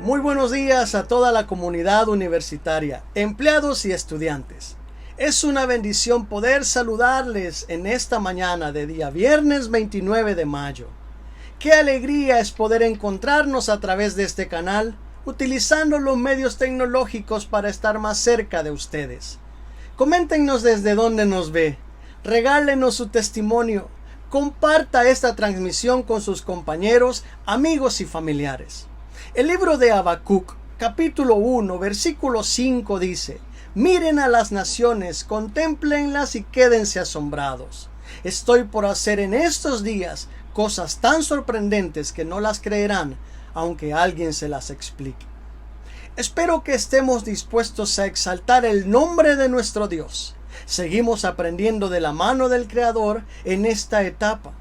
Muy buenos días a toda la comunidad universitaria, empleados y estudiantes. Es una bendición poder saludarles en esta mañana de día viernes 29 de mayo. Qué alegría es poder encontrarnos a través de este canal, utilizando los medios tecnológicos para estar más cerca de ustedes. Coméntenos desde dónde nos ve, regálenos su testimonio, comparta esta transmisión con sus compañeros, amigos y familiares. El libro de Habacuc, capítulo 1, versículo 5 dice: Miren a las naciones, contémplenlas y quédense asombrados. Estoy por hacer en estos días cosas tan sorprendentes que no las creerán, aunque alguien se las explique. Espero que estemos dispuestos a exaltar el nombre de nuestro Dios. Seguimos aprendiendo de la mano del Creador en esta etapa,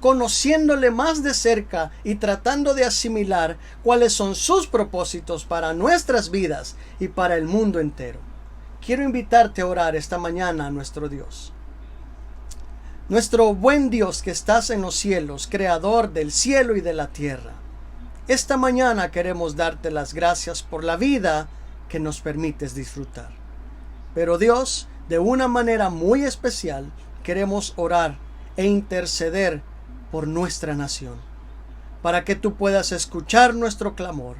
conociéndole más de cerca y tratando de asimilar cuáles son sus propósitos para nuestras vidas y para el mundo entero. Quiero invitarte a orar esta mañana a nuestro Dios. Nuestro buen Dios que estás en los cielos, creador del cielo y de la tierra. Esta mañana queremos darte las gracias por la vida que nos permites disfrutar. Pero Dios, de una manera muy especial, queremos orar e interceder por nuestra nación, para que tú puedas escuchar nuestro clamor,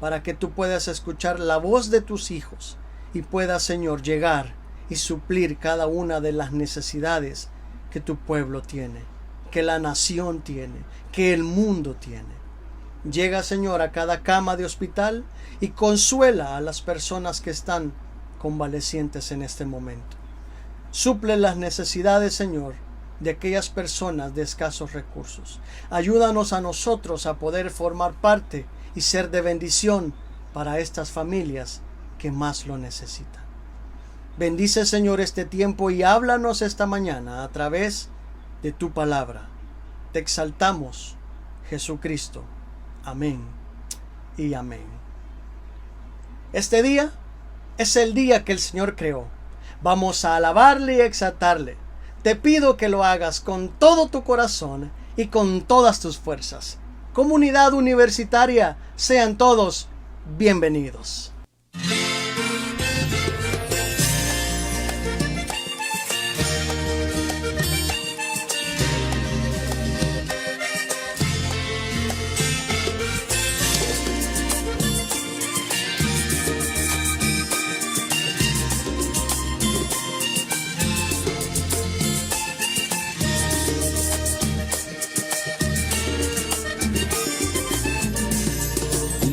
para que tú puedas escuchar la voz de tus hijos y puedas, Señor, llegar y suplir cada una de las necesidades que tu pueblo tiene, que la nación tiene, que el mundo tiene. Llega, Señor, a cada cama de hospital y consuela a las personas que están convalecientes en este momento. Suple las necesidades, Señor, de aquellas personas de escasos recursos. Ayúdanos a nosotros a poder formar parte y ser de bendición para estas familias que más lo necesitan. Bendice, Señor, este tiempo y háblanos esta mañana a través de tu palabra. Te exaltamos, Jesucristo. Amén y amén. Este día es el día que el Señor creó. Vamos a alabarle y exaltarle. Te pido que lo hagas con todo tu corazón y con todas tus fuerzas. Comunidad universitaria, sean todos bienvenidos.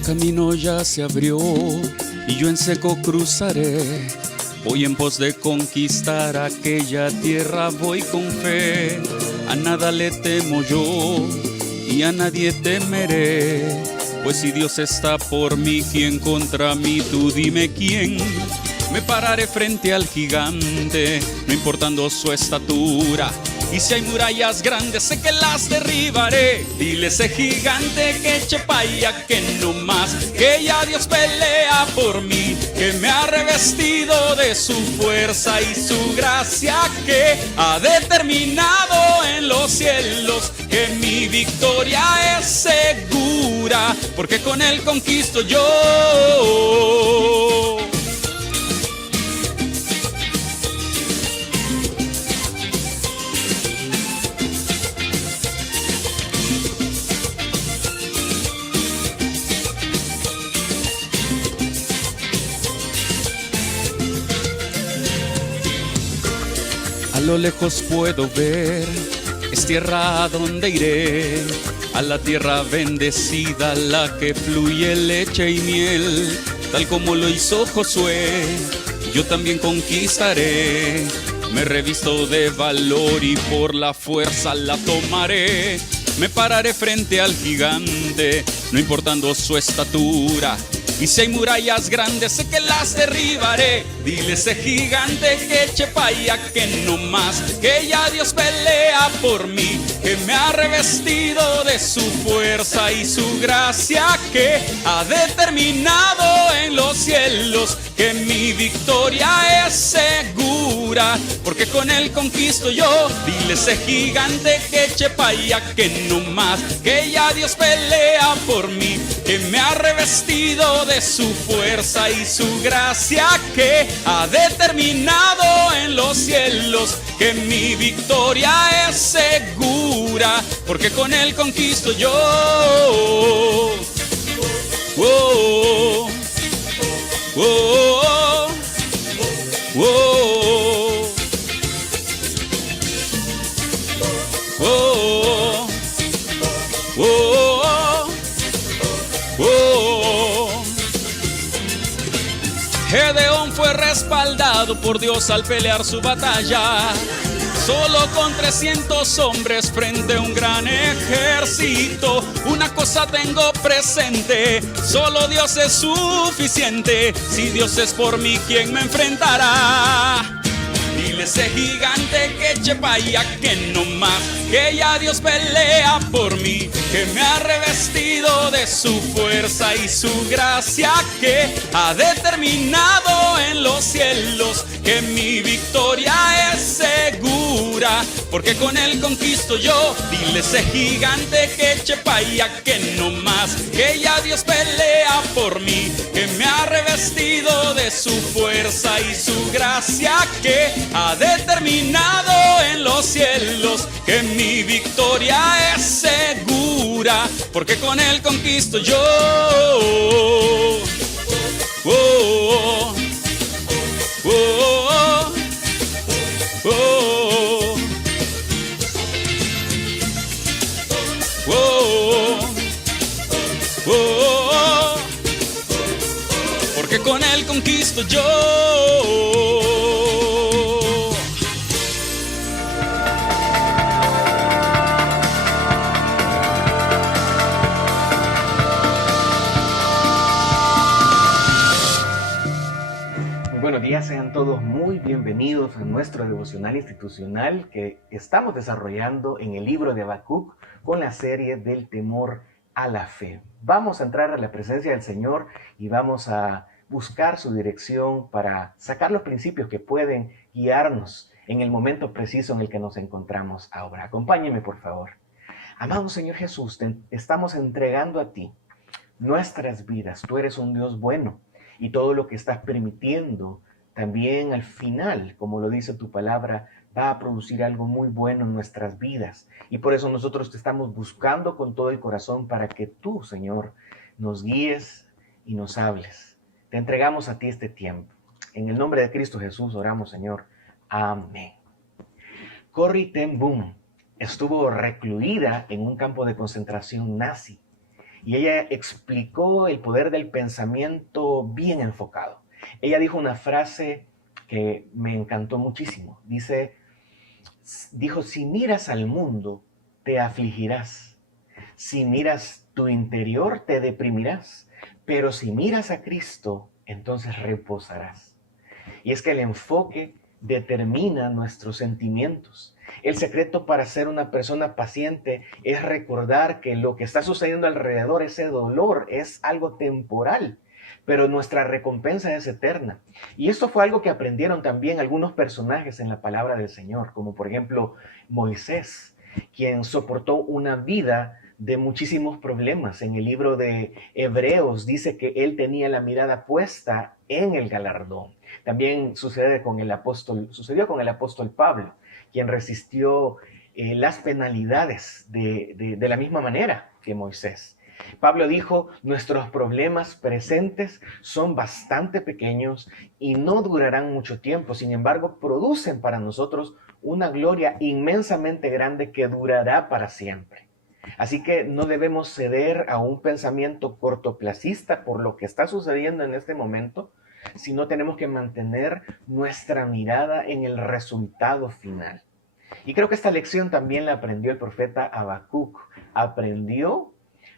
Camino ya se abrió y yo en seco cruzaré. Voy en pos de conquistar aquella tierra, voy con fe. A nada le temo yo y a nadie temeré. Pues si Dios está por mí, ¿quién contra mí? Tú dime quién. Me pararé frente al gigante, no importando su estatura. Y si hay murallas grandes, sé que las derribaré. Dile a ese gigante que eche pa' allá, que no más, que ya Dios pelea por mí, que me ha revestido de su fuerza y su gracia, que ha determinado en los cielos que mi victoria es segura, porque con él conquisto yo. A lo lejos puedo ver, es tierra a donde iré, a la tierra bendecida, la que fluye leche y miel, tal como lo hizo Josué, yo también conquistaré. Me revisto de valor y por la fuerza la tomaré. Me pararé frente al gigante, no importando su estatura. Y si hay murallas grandes, sé que las derribaré. Dile a ese gigante que eche pa' allá, que no más, que ya Dios pelea por mí, que me ha revestido de su fuerza y su gracia, que ha determinado en los cielos que mi victoria es segura, porque con él conquisto yo. Dile ese gigante que chepaya, que no más, que ya Dios pelea por mí, que me ha revestido de su fuerza y su gracia, que ha determinado en los cielos que mi victoria es segura, porque con él conquisto yo. Oh, oh, oh, oh, oh, oh, oh. Gedeón fue respaldado por Dios al pelear su batalla, solo con 300 hombres frente a un gran ejército. Una cosa tengo presente, solo Dios es suficiente. Si Dios es por mí, ¿quién me enfrentará? Dile ese gigante que chepaya, que no más, que ya Dios pelea por mí, que me ha revestido de su fuerza y su gracia, que ha determinado en los cielos que mi victoria es segura, porque con él conquisto yo. Dile ese gigante que chepaya, que no más, que ya Dios pelea por mí, que me ha revestido de su fuerza y su gracia, que ha determinado en los cielos que mi victoria es segura, porque con él conquisto yo. Oh, oh, oh, oh, oh, oh, oh, porque con él conquisto yo. Buenos días, sean todos muy bienvenidos a nuestro devocional institucional que estamos desarrollando en el libro de Habacuc con la serie del temor a la fe. Vamos a entrar a la presencia del Señor y vamos a buscar su dirección para sacar los principios que pueden guiarnos en el momento preciso en el que nos encontramos ahora. Acompáñenme, por favor. Amado Señor Jesús, te estamos entregando a ti nuestras vidas. Tú eres un Dios bueno. Y todo lo que estás permitiendo, también al final, como lo dice tu palabra, va a producir algo muy bueno en nuestras vidas. Y por eso nosotros te estamos buscando con todo el corazón para que tú, Señor, nos guíes y nos hables. Te entregamos a ti este tiempo. En el nombre de Cristo Jesús oramos, Señor. Amén. Corrie ten Boom estuvo recluida en un campo de concentración nazi. Y ella explicó el poder del pensamiento bien enfocado. Ella dijo una frase que me encantó muchísimo. Dijo, si miras al mundo, te afligirás. Si miras tu interior, te deprimirás. Pero si miras a Cristo, entonces reposarás. Y es que el enfoque determina nuestros sentimientos. El secreto para ser una persona paciente es recordar que lo que está sucediendo alrededor, ese dolor, es algo temporal, pero nuestra recompensa es eterna. Y esto fue algo que aprendieron también algunos personajes en la palabra del Señor, como por ejemplo Moisés, quien soportó una vida de muchísimos problemas. En el libro de Hebreos dice que él tenía la mirada puesta en el galardón. También sucedió con el apóstol Pablo, quien resistió las penalidades de la misma manera que Moisés. Pablo dijo, nuestros problemas presentes son bastante pequeños y no durarán mucho tiempo. Sin embargo, producen para nosotros una gloria inmensamente grande que durará para siempre. Así que no debemos ceder a un pensamiento cortoplacista por lo que está sucediendo en este momento, sino tenemos que mantener nuestra mirada en el resultado final. Y creo que esta lección también la aprendió el profeta Habacuc. Aprendió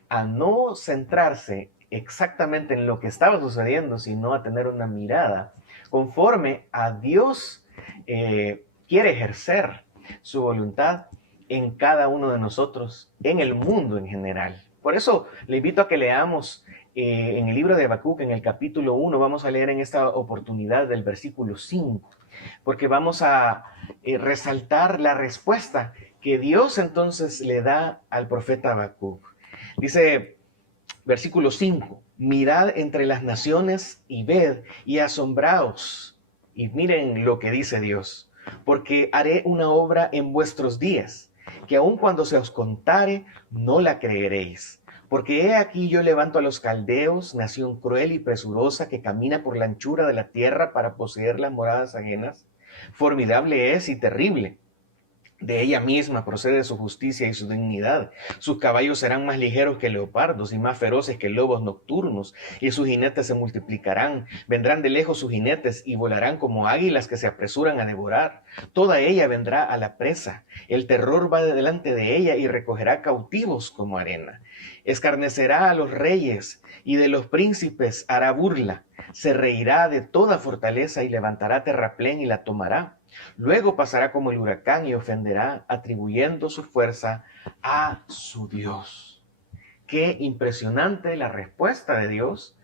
a no centrarse exactamente en lo que estaba sucediendo, sino a tener una mirada conforme a Dios quiere ejercer su voluntad en cada uno de nosotros, en el mundo en general. Por eso le invito a que leamos en el libro de Habacuc, en el capítulo 1, vamos a leer en esta oportunidad del versículo 5, porque vamos a resaltar la respuesta que Dios entonces le da al profeta Habacuc. Dice, versículo 5, mirad entre las naciones y ved y asombraos, y miren lo que dice Dios, porque haré una obra en vuestros días, que aun cuando se os contare, no la creeréis. Porque he aquí yo levanto a los caldeos, nación cruel y presurosa que camina por la anchura de la tierra para poseer las moradas ajenas. Formidable es y terrible. De ella misma procede su justicia y su dignidad. Sus caballos serán más ligeros que leopardos y más feroces que lobos nocturnos, y sus jinetes se multiplicarán. Vendrán de lejos sus jinetes y volarán como águilas que se apresuran a devorar. Toda ella vendrá a la presa. El terror va delante de ella y recogerá cautivos como arena. Escarnecerá a los reyes y de los príncipes hará burla. Se reirá de toda fortaleza y levantará terraplén y la tomará. Luego pasará como el huracán y ofenderá, atribuyendo su fuerza a su Dios. Qué impresionante la respuesta de Dios.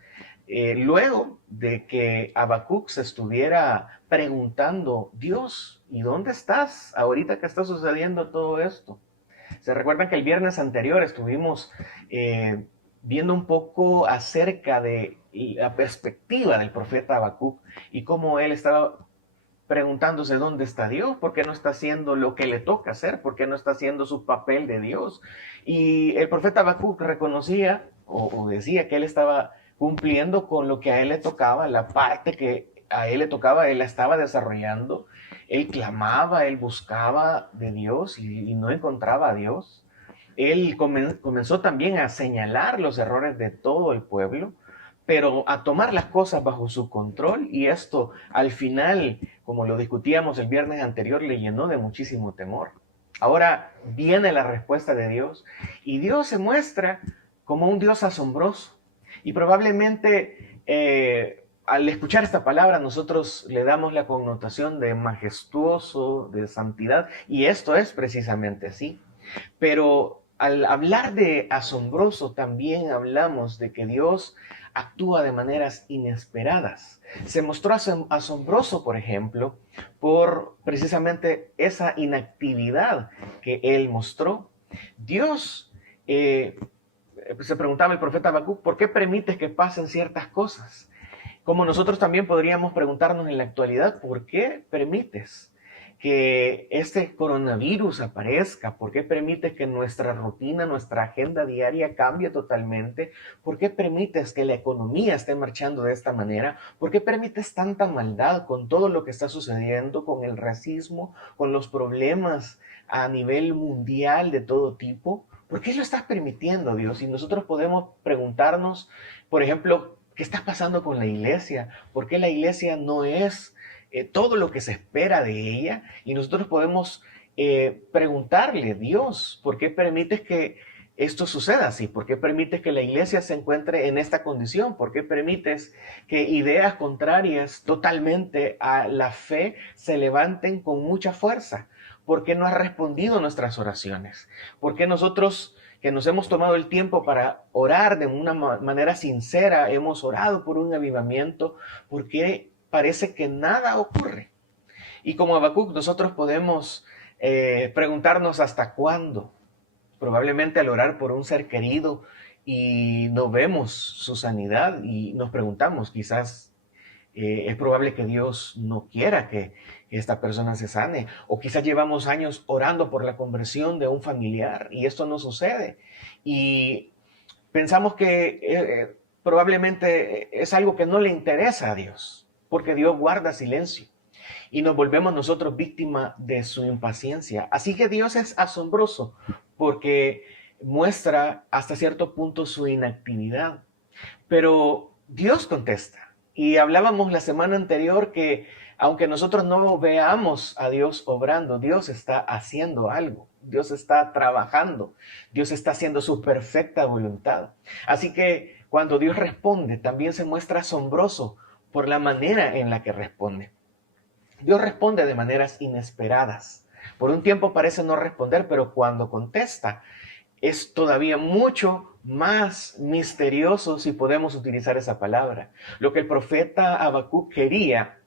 Luego de que Habacuc se estuviera preguntando, Dios, ¿y dónde estás ahorita que está sucediendo todo esto? Se recuerdan que el viernes anterior estuvimos viendo un poco acerca de la perspectiva del profeta Habacuc y cómo él estaba preguntándose dónde está Dios, por qué no está haciendo lo que le toca hacer, por qué no está haciendo su papel de Dios. Y el profeta Habacuc reconocía o decía que él estaba cumpliendo con lo que a él le tocaba, la parte que a él le tocaba, él la estaba desarrollando. Él clamaba, él buscaba de Dios y no encontraba a Dios. Él comenzó también a señalar los errores de todo el pueblo, pero a tomar las cosas bajo su control, y esto al final, como lo discutíamos el viernes anterior, le llenó de muchísimo temor. Ahora viene la respuesta de Dios y Dios se muestra como un Dios asombroso, y probablemente al escuchar esta palabra nosotros le damos la connotación de majestuoso, de santidad, y esto es precisamente así. Pero al hablar de asombroso también hablamos de que Dios actúa de maneras inesperadas. Se mostró asombroso, por ejemplo, por precisamente esa inactividad que él mostró. Dios, se preguntaba el profeta Habacuc, ¿por qué permites que pasen ciertas cosas? Como nosotros también podríamos preguntarnos en la actualidad, ¿por qué permites que este coronavirus aparezca? ¿Por qué permites que nuestra rutina, nuestra agenda diaria cambie totalmente? ¿Por qué permites que la economía esté marchando de esta manera? ¿Por qué permites tanta maldad con todo lo que está sucediendo, con el racismo, con los problemas a nivel mundial de todo tipo? ¿Por qué lo estás permitiendo, Dios? Y nosotros podemos preguntarnos, por ejemplo, ¿qué está pasando con la iglesia? ¿Por qué la iglesia no es todo lo que se espera de ella? Y nosotros podemos preguntarle, Dios, ¿por qué permites que esto suceda así? ¿Por qué permites que la iglesia se encuentre en esta condición? ¿Por qué permites que ideas contrarias totalmente a la fe se levanten con mucha fuerza? ¿Por qué no has respondido nuestras oraciones? ¿Por qué nosotros, que nos hemos tomado el tiempo para orar de una manera sincera, hemos orado por un avivamiento? ¿Por qué parece que nada ocurre? Y como Habacuc nosotros podemos preguntarnos hasta cuándo. Probablemente al orar por un ser querido y no vemos su sanidad y nos preguntamos, quizás es probable que Dios no quiera que esta persona se sane, o quizás llevamos años orando por la conversión de un familiar y esto no sucede, y pensamos que probablemente es algo que no le interesa a Dios, porque Dios guarda silencio, y nos volvemos nosotros víctimas de su impaciencia. Así que Dios es asombroso porque muestra hasta cierto punto su inactividad, pero Dios contesta. Y hablábamos la semana anterior que aunque nosotros no veamos a Dios obrando, Dios está haciendo algo, Dios está trabajando, Dios está haciendo su perfecta voluntad. Así que cuando Dios responde, también se muestra asombroso por la manera en la que responde. Dios responde de maneras inesperadas. Por un tiempo parece no responder, pero cuando contesta es todavía mucho más misterioso, si podemos utilizar esa palabra. Lo que el profeta Habacuc quería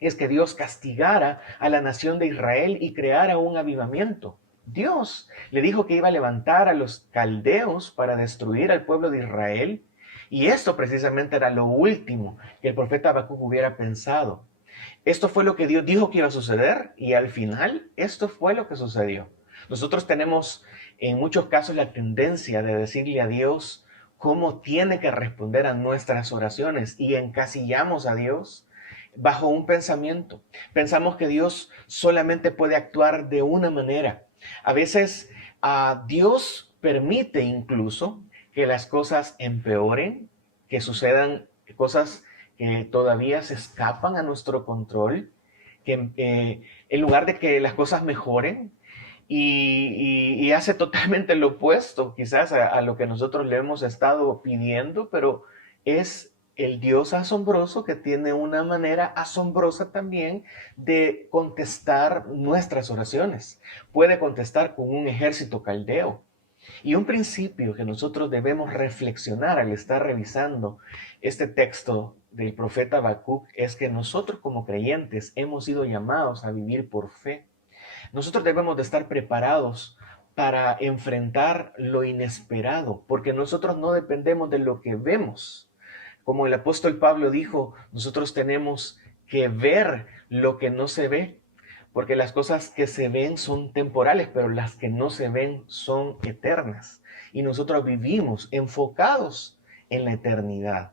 es que Dios castigara a la nación de Israel y creara un avivamiento. Dios le dijo que iba a levantar a los caldeos para destruir al pueblo de Israel, y esto precisamente era lo último que el profeta Habacuc hubiera pensado. Esto fue lo que Dios dijo que iba a suceder, y al final esto fue lo que sucedió. Nosotros tenemos en muchos casos la tendencia de decirle a Dios cómo tiene que responder a nuestras oraciones, y encasillamos a Dios bajo un pensamiento. Pensamos que Dios solamente puede actuar de una manera. A veces Dios permite incluso que las cosas empeoren, que sucedan cosas que todavía se escapan a nuestro control, que en lugar de que las cosas mejoren, y hace totalmente lo opuesto quizás a lo que nosotros le hemos estado pidiendo, pero es el Dios asombroso que tiene una manera asombrosa también de contestar nuestras oraciones. Puede contestar con un ejército caldeo. Y un principio que nosotros debemos reflexionar al estar revisando este texto del profeta Habacuc es que nosotros como creyentes hemos sido llamados a vivir por fe. Nosotros debemos de estar preparados para enfrentar lo inesperado, porque nosotros no dependemos de lo que vemos. Como el apóstol Pablo dijo, nosotros tenemos que ver lo que no se ve, porque las cosas que se ven son temporales, pero las que no se ven son eternas. Y nosotros vivimos enfocados en la eternidad.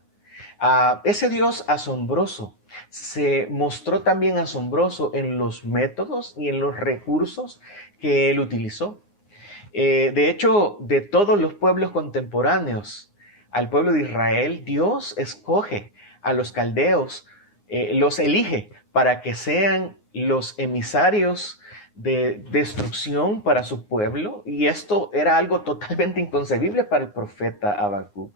Ese Dios asombroso se mostró también asombroso en los métodos y en los recursos que él utilizó. De hecho, de todos los pueblos contemporáneos, al pueblo de Israel, Dios escoge a los caldeos, los elige para que sean los emisarios de destrucción para su pueblo, y esto era algo totalmente inconcebible para el profeta Habacuc.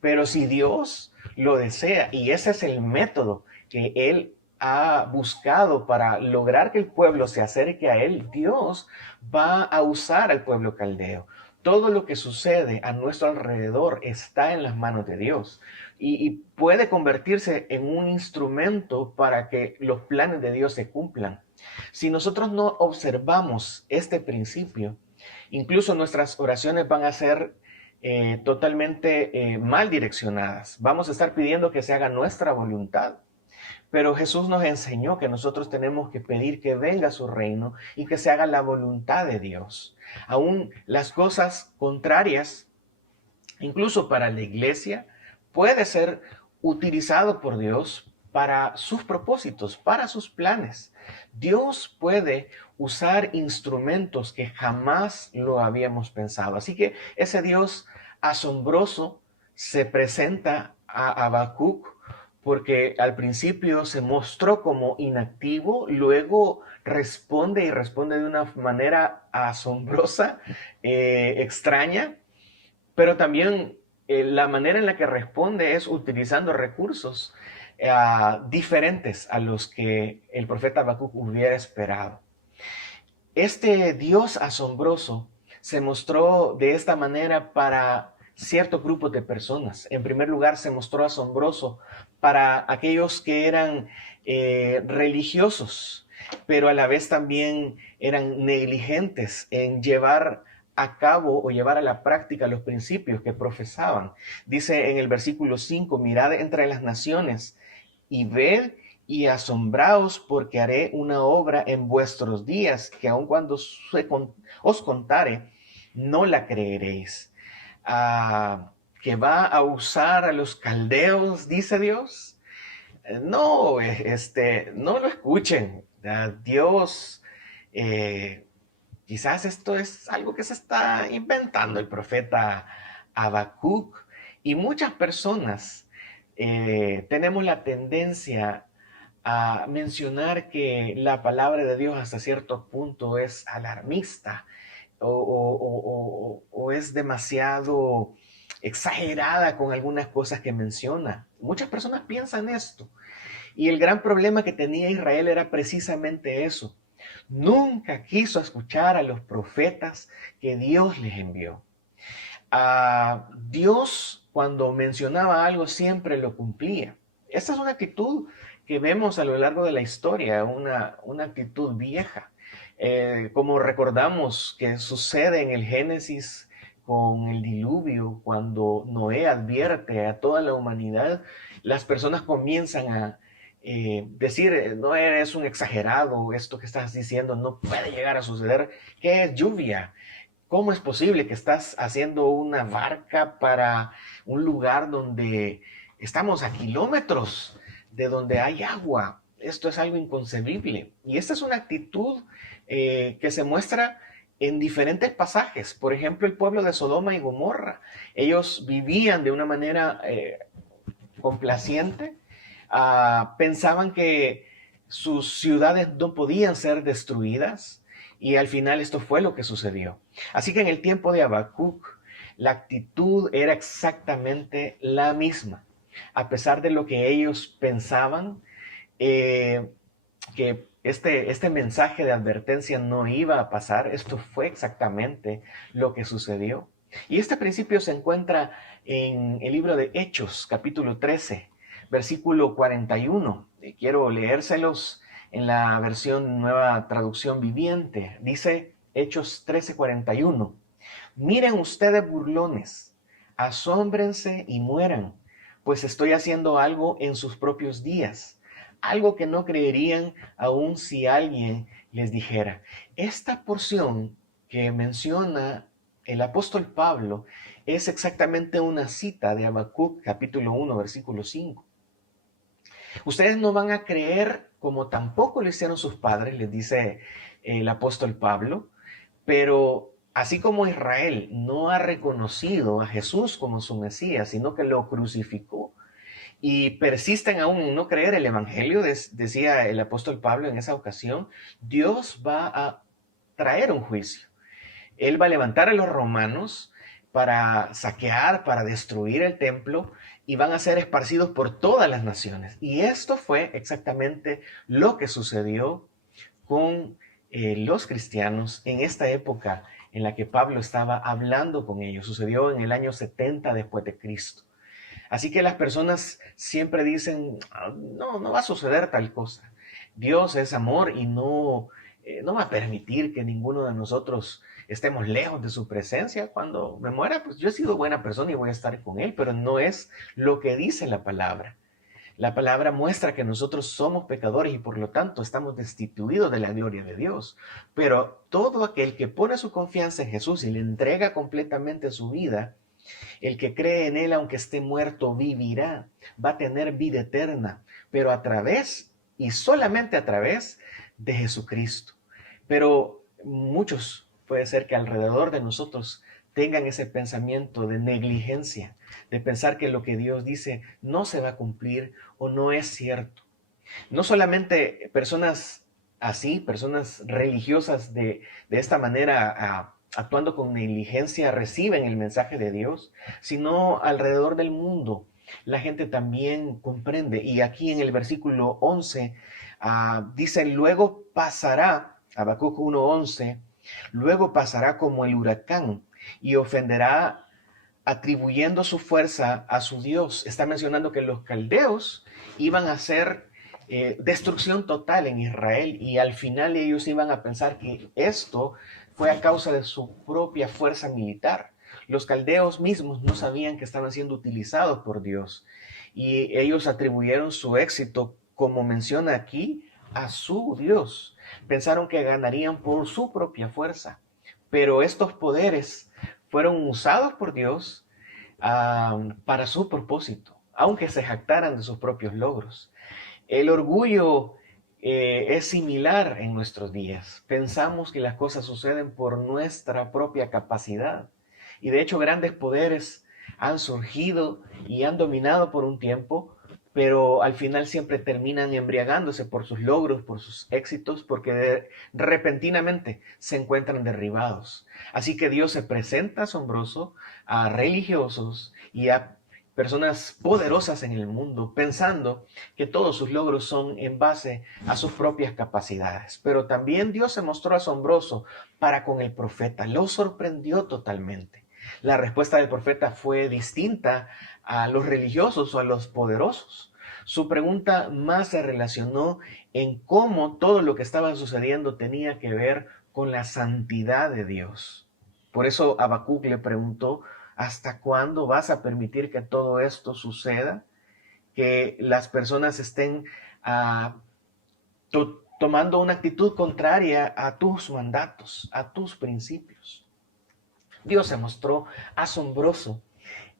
Pero si Dios lo desea, y ese es el método que él ha buscado para lograr que el pueblo se acerque a él, Dios va a usar al pueblo caldeo. Todo lo que sucede a nuestro alrededor está en las manos de Dios y puede convertirse en un instrumento para que los planes de Dios se cumplan. Si nosotros no observamos este principio, incluso nuestras oraciones van a ser totalmente mal direccionadas. Vamos a estar pidiendo que se haga nuestra voluntad. Pero Jesús nos enseñó que nosotros tenemos que pedir que venga su reino y que se haga la voluntad de Dios. Aún las cosas contrarias, incluso para la iglesia, puede ser utilizado por Dios para sus propósitos, para sus planes. Dios puede usar instrumentos que jamás lo habíamos pensado. Así que ese Dios asombroso se presenta a Habacuc, porque al principio se mostró como inactivo, luego responde de una manera asombrosa, extraña, pero también la manera en la que responde es utilizando recursos diferentes a los que el profeta Habacuc hubiera esperado. Este Dios asombroso se mostró de esta manera para cierto grupo de personas. En primer lugar, se mostró asombroso para aquellos que eran religiosos, pero a la vez también eran negligentes en llevar a cabo o llevar a la práctica los principios que profesaban. Dice en el versículo 5, mirad entre las naciones y ved y asombraos, porque haré una obra en vuestros días, que aun cuando os contare, no la creeréis. Que va a usar a los caldeos, dice Dios. No, no lo escuchen. Dios, quizás esto es algo que se está inventando el profeta Habacuc, y muchas personas tenemos la tendencia a mencionar que la palabra de Dios hasta cierto punto es alarmista o es demasiado exagerada con algunas cosas que menciona. Muchas personas piensan esto. Y el gran problema que tenía Israel era precisamente eso. Nunca quiso escuchar a los profetas que Dios les envió. Dios, cuando mencionaba algo, siempre lo cumplía. Esta es una actitud que vemos a lo largo de la historia, una actitud vieja. Como recordamos que sucede en el Génesis con el diluvio, cuando Noé advierte a toda la humanidad, las personas comienzan a decir, no, eres un exagerado, esto que estás diciendo no puede llegar a suceder. ¿Qué es lluvia? ¿Cómo es posible que estás haciendo una barca para un lugar donde estamos a kilómetros de donde hay agua? Esto es algo inconcebible. Y esta es una actitud que se muestra en diferentes pasajes. Por ejemplo, el pueblo de Sodoma y Gomorra. Ellos vivían de una manera complaciente. Pensaban que sus ciudades no podían ser destruidas. Y al final esto fue lo que sucedió. Así que en el tiempo de Habacuc, la actitud era exactamente la misma. A pesar de lo que ellos pensaban, que este mensaje de advertencia no iba a pasar, esto fue exactamente lo que sucedió. Y este principio se encuentra en el libro de Hechos, capítulo 13, versículo 41. Quiero leérselos en la versión Nueva Traducción Viviente. Dice Hechos 13:41. Miren ustedes, burlones, asómbrense y mueran, pues estoy haciendo algo en sus propios días, algo que no creerían aun si alguien les dijera. Esta porción que menciona el apóstol Pablo es exactamente una cita de Habacuc, capítulo 1, versículo 5. Ustedes no van a creer como tampoco lo hicieron sus padres, les dice el apóstol Pablo, pero así como Israel no ha reconocido a Jesús como su Mesías, sino que lo crucificó y persisten aún en no creer el Evangelio, decía el apóstol Pablo en esa ocasión, Dios va a traer un juicio. Él va a levantar a los romanos para saquear, para destruir el templo, y van a ser esparcidos por todas las naciones. Y esto fue exactamente lo que sucedió con los cristianos en esta época en la que Pablo estaba hablando con ellos. Sucedió en el año 70 después de Cristo. Así que las personas siempre dicen, no va a suceder tal cosa. Dios es amor y no va a permitir que ninguno de nosotros estemos lejos de su presencia. Cuando me muera, pues yo he sido buena persona y voy a estar con Él, pero no es lo que dice la palabra. La palabra muestra que nosotros somos pecadores y por lo tanto estamos destituidos de la gloria de Dios. Pero todo aquel que pone su confianza en Jesús y le entrega completamente su vida, el que cree en Él, aunque esté muerto, vivirá, va a tener vida eterna, pero a través y solamente a través de Jesucristo. Pero muchos, puede ser que alrededor de nosotros tengan ese pensamiento de negligencia, de pensar que lo que Dios dice no se va a cumplir o no es cierto. No solamente personas así, personas religiosas de esta manera, actuando con negligencia, reciben el mensaje de Dios, sino alrededor del mundo la gente también comprende. Y aquí en el versículo 11 dice, luego pasará, Habacuc 1:11, luego pasará como el huracán y ofenderá atribuyendo su fuerza a su Dios. Está mencionando que los caldeos iban a hacer destrucción total en Israel y al final ellos iban a pensar que esto fue a causa de su propia fuerza militar. Los caldeos mismos no sabían que estaban siendo utilizados por Dios y ellos atribuyeron su éxito, como menciona aquí, a su Dios. Pensaron que ganarían por su propia fuerza, pero estos poderes fueron usados por Dios para su propósito, aunque se jactaran de sus propios logros. El orgullo es similar en nuestros días. Pensamos que las cosas suceden por nuestra propia capacidad. Y de hecho grandes poderes han surgido y han dominado por un tiempo, pero al final siempre terminan embriagándose por sus logros, por sus éxitos, porque repentinamente se encuentran derribados. Así que Dios se presenta asombroso a religiosos y a personas poderosas en el mundo, pensando que todos sus logros son en base a sus propias capacidades. Pero también Dios se mostró asombroso para con el profeta, lo sorprendió totalmente. La respuesta del profeta fue distinta a los religiosos o a los poderosos. Su pregunta más se relacionó en cómo todo lo que estaba sucediendo tenía que ver con la santidad de Dios. Por eso Habacuc le preguntó, ¿hasta cuándo vas a permitir que todo esto suceda? Que las personas estén tomando una actitud contraria a tus mandatos, a tus principios. Dios se mostró asombroso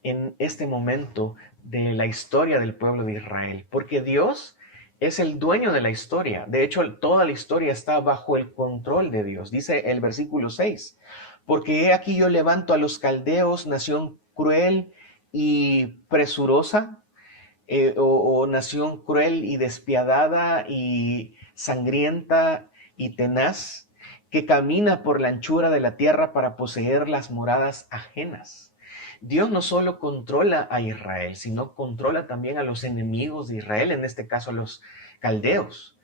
en este momento de la historia del pueblo de Israel, porque Dios es el dueño de la historia. De hecho, toda la historia está bajo el control de Dios. Dice el versículo 6, porque he aquí yo levanto a los caldeos, nación cruel y presurosa, o nación cruel y despiadada y sangrienta y tenaz, que camina por la anchura de la tierra para poseer las moradas ajenas. Dios no solo controla a Israel, sino controla también a los enemigos de Israel, en este caso a los caldeos,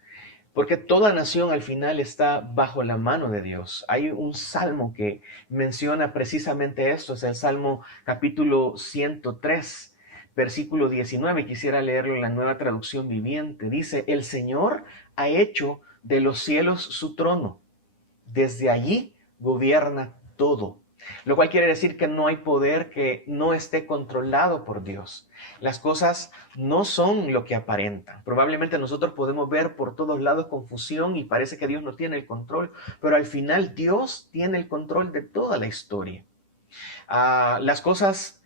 porque toda nación al final está bajo la mano de Dios. Hay un salmo que menciona precisamente esto, es el Salmo capítulo 103, versículo 19, quisiera leerlo en la Nueva Traducción Viviente. Dice, el Señor ha hecho de los cielos su trono, desde allí gobierna todo. Lo cual quiere decir que no hay poder que no esté controlado por Dios. Las cosas no son lo que aparentan. Probablemente nosotros podemos ver por todos lados confusión y parece que Dios no tiene el control, pero al final Dios tiene el control de toda la historia. Las cosas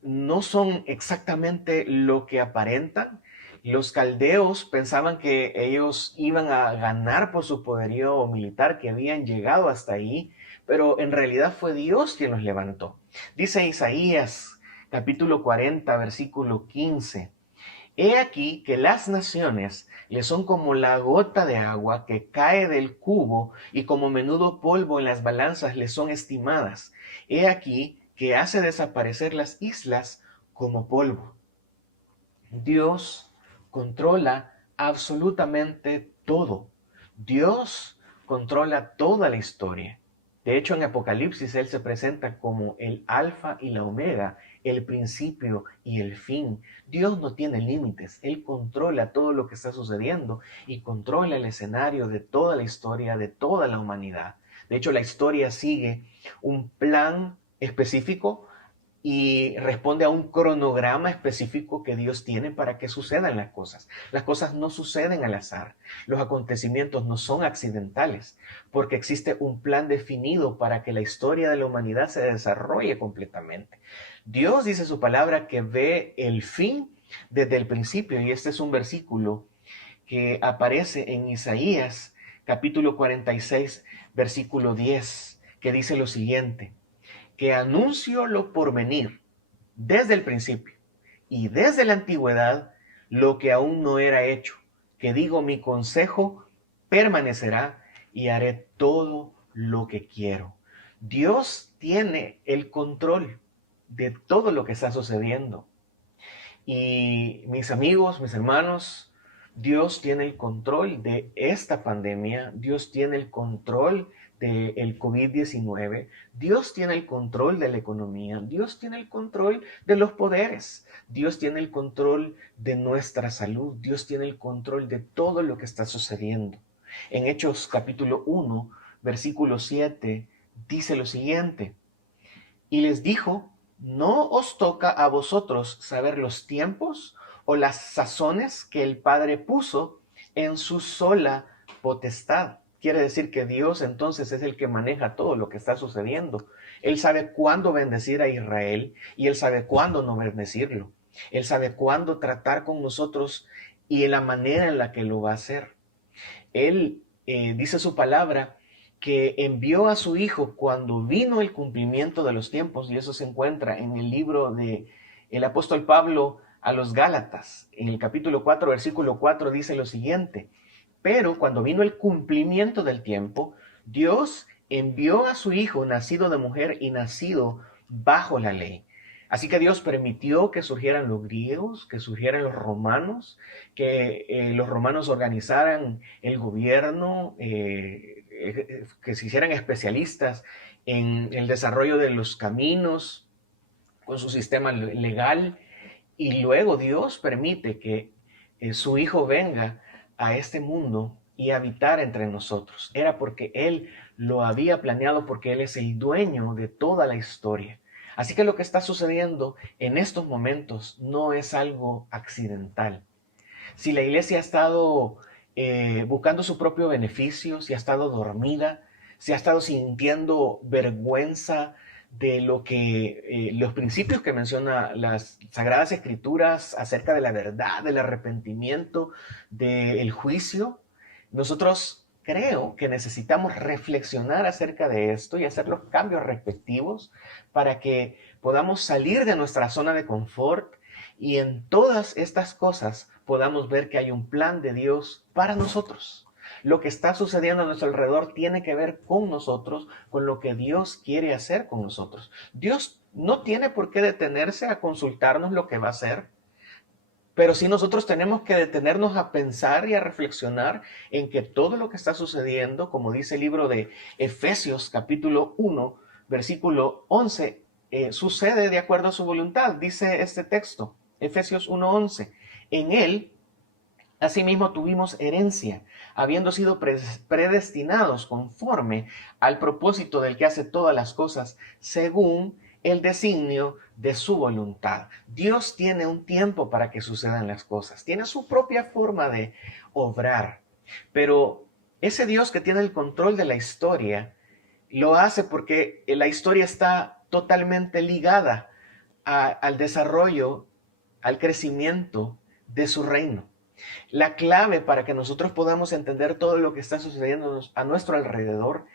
no son exactamente lo que aparentan. Los caldeos pensaban que ellos iban a ganar por su poderío militar, que habían llegado hasta ahí, pero en realidad fue Dios quien los levantó. Dice Isaías, capítulo 40, versículo 15. He aquí que las naciones le son como la gota de agua que cae del cubo y como menudo polvo en las balanzas le son estimadas. He aquí que hace desaparecer las islas como polvo. Dios controla absolutamente todo. Dios controla toda la historia. De hecho, en Apocalipsis Él se presenta como el alfa y la omega, el principio y el fin. Dios no tiene límites. Él controla todo lo que está sucediendo y controla el escenario de toda la historia, de toda la humanidad. De hecho, la historia sigue un plan específico y responde a un cronograma específico que Dios tiene para que sucedan las cosas. Las cosas no suceden al azar. Los acontecimientos no son accidentales, porque existe un plan definido para que la historia de la humanidad se desarrolle completamente. Dios dice su palabra que ve el fin desde el principio, y este es un versículo que aparece en Isaías, capítulo 46, versículo 10, que dice lo siguiente: que anuncio lo por venir desde el principio y desde la antigüedad lo que aún no era hecho, que digo mi consejo permanecerá y haré todo lo que quiero. Dios tiene el control de todo lo que está sucediendo. Y mis amigos, mis hermanos, Dios tiene el control de esta pandemia, Dios tiene el control del COVID-19, Dios tiene el control de la economía, Dios tiene el control de los poderes, Dios tiene el control de nuestra salud, Dios tiene el control de todo lo que está sucediendo. En Hechos capítulo 1, versículo 7, dice lo siguiente: y les dijo, no os toca a vosotros saber los tiempos o las sazones que el Padre puso en su sola potestad. Quiere decir que Dios entonces es el que maneja todo lo que está sucediendo. Él sabe cuándo bendecir a Israel y Él sabe cuándo no bendecirlo. Él sabe cuándo tratar con nosotros y en la manera en la que lo va a hacer. Él dice su palabra que envió a su Hijo cuando vino el cumplimiento de los tiempos, y eso se encuentra en el libro de el apóstol Pablo a los Gálatas. En el capítulo 4, versículo 4 dice lo siguiente: pero cuando vino el cumplimiento del tiempo, Dios envió a su Hijo, nacido de mujer y nacido bajo la ley. Así que Dios permitió que surgieran los griegos, que surgieran los romanos, que los romanos organizaran el gobierno, que se hicieran especialistas en el desarrollo de los caminos, con su sistema legal, y luego Dios permite que su Hijo venga a este mundo y habitar entre nosotros. Era porque Él lo había planeado, porque Él es el dueño de toda la historia. Así que lo que está sucediendo en estos momentos no es algo accidental. Si la iglesia ha estado buscando su propio beneficio, si ha estado dormida, si ha estado sintiendo vergüenza de lo que los principios que menciona las Sagradas Escrituras acerca de la verdad, del arrepentimiento, del juicio, nosotros creo que necesitamos reflexionar acerca de esto y hacer los cambios respectivos para que podamos salir de nuestra zona de confort y en todas estas cosas podamos ver que hay un plan de Dios para nosotros. Lo que está sucediendo a nuestro alrededor tiene que ver con nosotros, con lo que Dios quiere hacer con nosotros. Dios no tiene por qué detenerse a consultarnos lo que va a hacer, pero sí nosotros tenemos que detenernos a pensar y a reflexionar en que todo lo que está sucediendo, como dice el libro de Efesios capítulo 1, versículo 11, sucede de acuerdo a su voluntad. Dice este texto, Efesios 1:11, en Él asimismo tuvimos herencia, habiendo sido predestinados conforme al propósito del que hace todas las cosas, según el designio de su voluntad. Dios tiene un tiempo para que sucedan las cosas, tiene su propia forma de obrar, pero ese Dios que tiene el control de la historia, lo hace porque la historia está totalmente ligada al desarrollo, al crecimiento de su reino. La clave para que nosotros podamos entender todo lo que está sucediendo a nuestro alrededor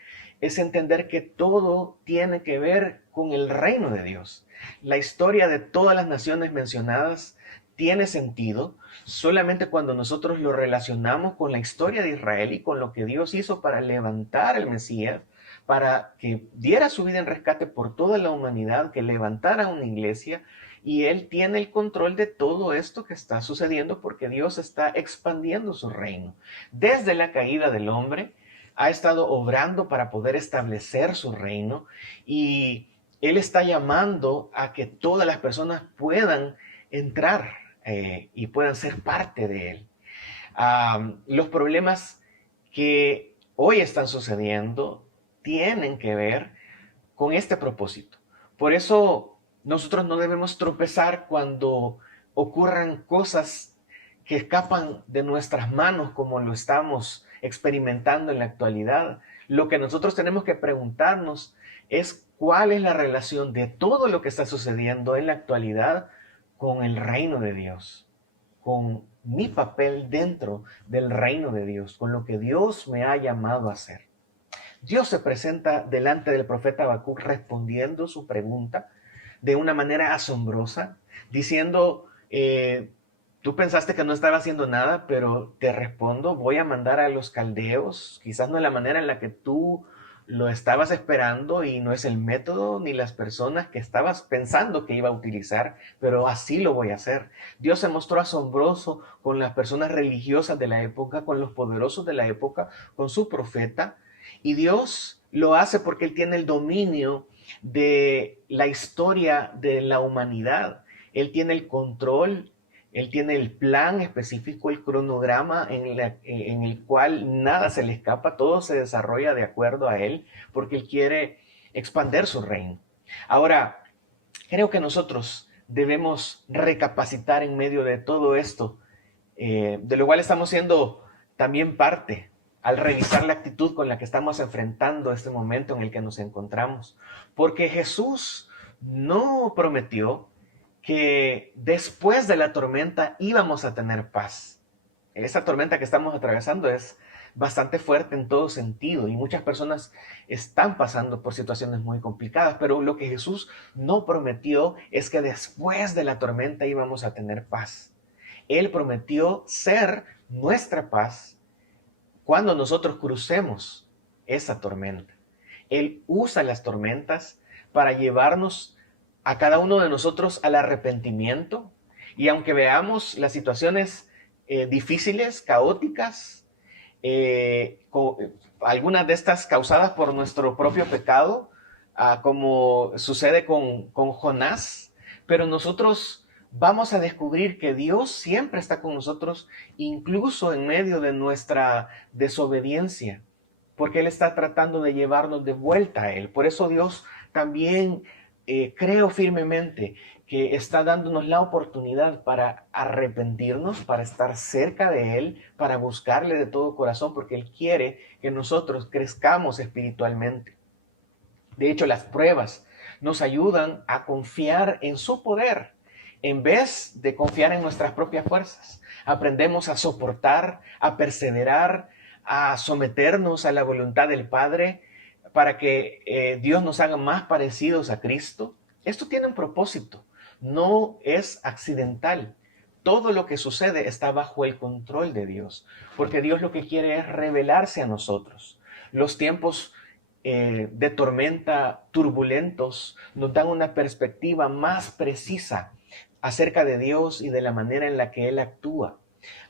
es entender que todo tiene que ver con el reino de Dios. La historia de todas las naciones mencionadas tiene sentido solamente cuando nosotros lo relacionamos con la historia de Israel y con lo que Dios hizo para levantar al Mesías, para que diera su vida en rescate por toda la humanidad, que levantara una iglesia. Y Él tiene el control de todo esto que está sucediendo porque Dios está expandiendo su reino. Desde la caída del hombre, ha estado obrando para poder establecer su reino y Él está llamando a que todas las personas puedan entrar y puedan ser parte de Él. Los problemas que hoy están sucediendo tienen que ver con este propósito. Por eso nosotros no debemos tropezar cuando ocurran cosas que escapan de nuestras manos como lo estamos experimentando en la actualidad. Lo que nosotros tenemos que preguntarnos es cuál es la relación de todo lo que está sucediendo en la actualidad con el reino de Dios, con mi papel dentro del reino de Dios, con lo que Dios me ha llamado a hacer. Dios se presenta delante del profeta Habacuc respondiendo su pregunta de una manera asombrosa, diciendo, tú pensaste que no estaba haciendo nada, pero te respondo, voy a mandar a los caldeos, quizás no de la manera en la que tú lo estabas esperando y no es el método ni las personas que estabas pensando que iba a utilizar, pero así lo voy a hacer. Dios se mostró asombroso con las personas religiosas de la época, con los poderosos de la época, con su profeta, y Dios lo hace porque Él tiene el dominio de la historia de la humanidad. Él tiene el control, Él tiene el plan específico, el cronograma en el cual nada se le escapa, todo se desarrolla de acuerdo a Él, porque Él quiere expandir su reino. Ahora, creo que nosotros debemos recapacitar en medio de todo esto, de lo cual estamos siendo también parte, al revisar la actitud con la que estamos enfrentando este momento en el que nos encontramos. Porque Jesús no prometió que después de la tormenta íbamos a tener paz. Esta tormenta que estamos atravesando es bastante fuerte en todo sentido y muchas personas están pasando por situaciones muy complicadas, pero lo que Jesús no prometió es que después de la tormenta íbamos a tener paz. Él prometió ser nuestra paz cuando nosotros crucemos esa tormenta. Él usa las tormentas para llevarnos a cada uno de nosotros al arrepentimiento. Y aunque veamos las situaciones difíciles, caóticas, algunas de estas causadas por nuestro propio pecado, como sucede con Jonás, pero nosotros vamos a descubrir que Dios siempre está con nosotros, incluso en medio de nuestra desobediencia, porque Él está tratando de llevarnos de vuelta a Él. Por eso Dios también creo firmemente que está dándonos la oportunidad para arrepentirnos, para estar cerca de Él, para buscarle de todo corazón, porque Él quiere que nosotros crezcamos espiritualmente. De hecho, las pruebas nos ayudan a confiar en su poder en vez de confiar en nuestras propias fuerzas. Aprendemos a soportar, a perseverar, a someternos a la voluntad del Padre para que Dios nos haga más parecidos a Cristo. Esto tiene un propósito, no es accidental. Todo lo que sucede está bajo el control de Dios, porque Dios lo que quiere es revelarse a nosotros. Los tiempos de tormenta turbulentos nos dan una perspectiva más precisa acerca de Dios y de la manera en la que Él actúa.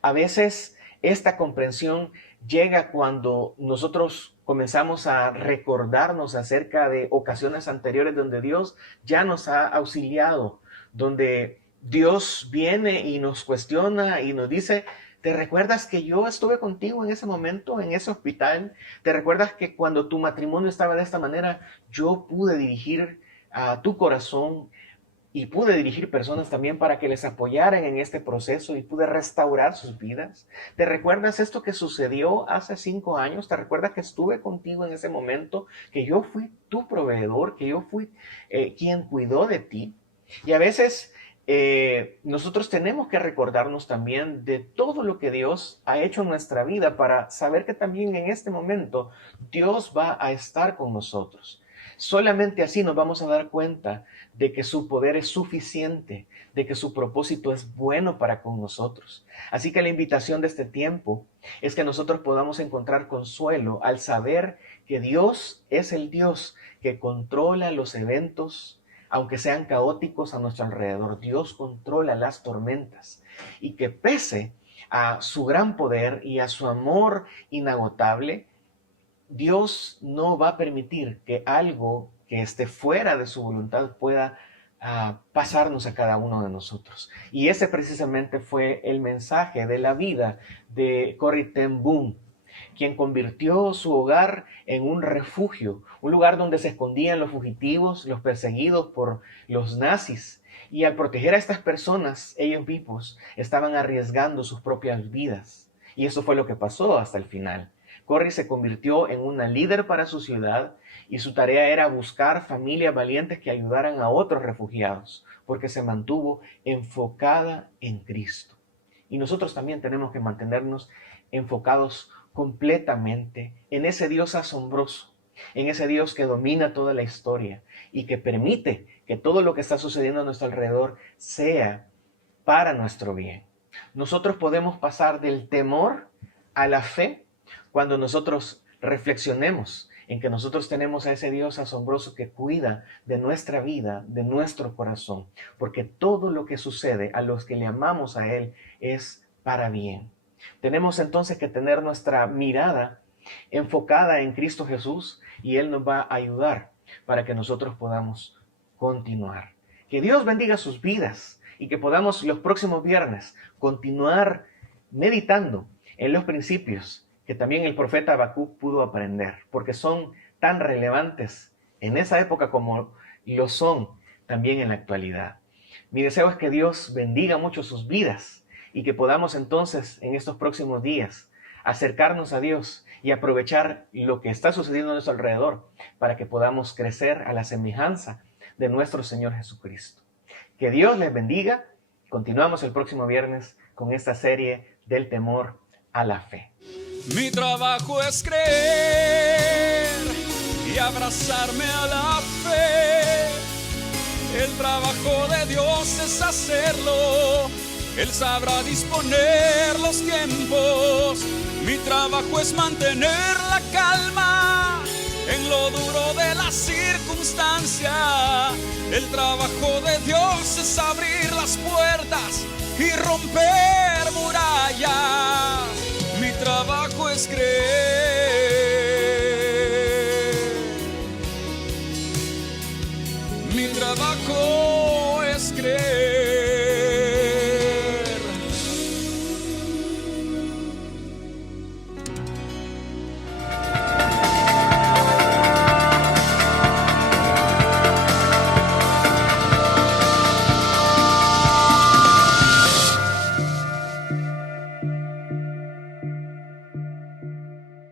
A veces esta comprensión llega cuando nosotros comenzamos a recordarnos acerca de ocasiones anteriores donde Dios ya nos ha auxiliado, donde Dios viene y nos cuestiona y nos dice: ¿te recuerdas que yo estuve contigo en ese momento, en ese hospital? ¿Te recuerdas que cuando tu matrimonio estaba de esta manera, yo pude dirigir a tu corazón y pude dirigir personas también para que les apoyaran en este proceso y pude restaurar sus vidas? ¿Te recuerdas esto que sucedió hace 5 años? ¿Te recuerdas que estuve contigo en ese momento? Que yo fui tu proveedor, que yo fui quien cuidó de ti. Y a veces nosotros tenemos que recordarnos también de todo lo que Dios ha hecho en nuestra vida para saber que también en este momento Dios va a estar con nosotros. Solamente así nos vamos a dar cuenta de que su poder es suficiente, de que su propósito es bueno para con nosotros. Así que la invitación de este tiempo es que nosotros podamos encontrar consuelo al saber que Dios es el Dios que controla los eventos, aunque sean caóticos a nuestro alrededor. Dios controla las tormentas y que pese a su gran poder y a su amor inagotable, Dios no va a permitir que algo que esté fuera de su voluntad pueda pasarnos a cada uno de nosotros. Y ese precisamente fue el mensaje de la vida de Corrie ten Boom, quien convirtió su hogar en un refugio, un lugar donde se escondían los fugitivos, los perseguidos por los nazis. Y al proteger a estas personas, ellos vivos estaban arriesgando sus propias vidas. Y eso fue lo que pasó hasta el final. Corrie se convirtió en una líder para su ciudad y su tarea era buscar familias valientes que ayudaran a otros refugiados, porque se mantuvo enfocada en Cristo. Y nosotros también tenemos que mantenernos enfocados completamente en ese Dios asombroso, en ese Dios que domina toda la historia y que permite que todo lo que está sucediendo a nuestro alrededor sea para nuestro bien. Nosotros podemos pasar del temor a la fe cuando nosotros reflexionemos en que nosotros tenemos a ese Dios asombroso que cuida de nuestra vida, de nuestro corazón, porque todo lo que sucede a los que le amamos a Él es para bien. Tenemos entonces que tener nuestra mirada enfocada en Cristo Jesús y Él nos va a ayudar para que nosotros podamos continuar. Que Dios bendiga sus vidas y que podamos los próximos viernes continuar meditando en los principios que también el profeta Habacuc pudo aprender, porque son tan relevantes en esa época como lo son también en la actualidad. Mi deseo es que Dios bendiga mucho sus vidas y que podamos entonces en estos próximos días acercarnos a Dios y aprovechar lo que está sucediendo a nuestro alrededor para que podamos crecer a la semejanza de nuestro Señor Jesucristo. Que Dios les bendiga. Continuamos el próximo viernes con esta serie del temor a la fe. Mi trabajo es creer y abrazarme a la fe. El trabajo de Dios es hacerlo. Él sabrá disponer los tiempos. Mi trabajo es mantener la calma en lo duro de la circunstancia. El trabajo de Dios es abrir las puertas y romper murallas. Mi trabajo es creer. Mi trabajo es creer.